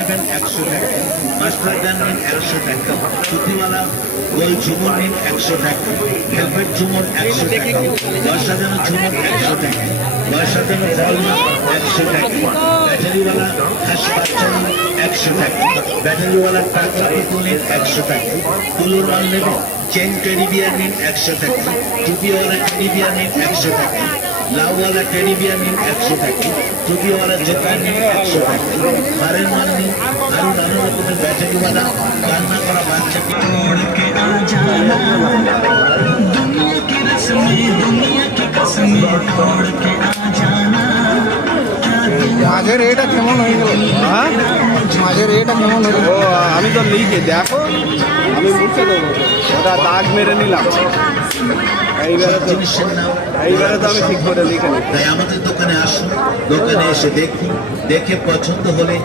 নেবেন 100 টাকা, মাস্টার গান নিন 100 টাকা, টুপিওয়ালা গোল ঝুমুর নিন 100 টাকা, হেলমেট ঝুমুর 100 টাকা, ঘর সাজানো ঝুমুর 100 টাকা, ঘর সাজানো ফল নিন 100 টাকা, ব্যাটারিওয়ালা হাঁস বাচ্চা নিন 100 টাকা, ব্যাটারিওয়ালা টাকা পুতুল নিন 100 টাকা, তুলোর মাল নেবেন চেন টেডি বিয়ার নিন 100 টাকা, টুপিওয়ালা টেডি বিয়ার নিন 100 টাকা, লাউওয়ালা টেডি বিয়ার নিন 100 টাকা, টুপিওয়ালা জোকার নিন 100 টাকা, হারের মাল নিন আরো নানা রকমের ব্যাটারিওয়ালা রান্না করা বাচ্চাকে মাঝের এটা কেমন হয়ে গেল? হ্যাঁ, মাঝের এটা কেমন হয়ে গেল? ও আমি তো লিখে দেখো, আমি মুছে দেবো, ওটা দাগ মেরে নিলাম। এইবারে তো আমি ঠিক করে লিখে নিই। তাই আমাদের দোকানে আসুন, দোকানে এসে দেখুন, দেখে পছন্দ হলে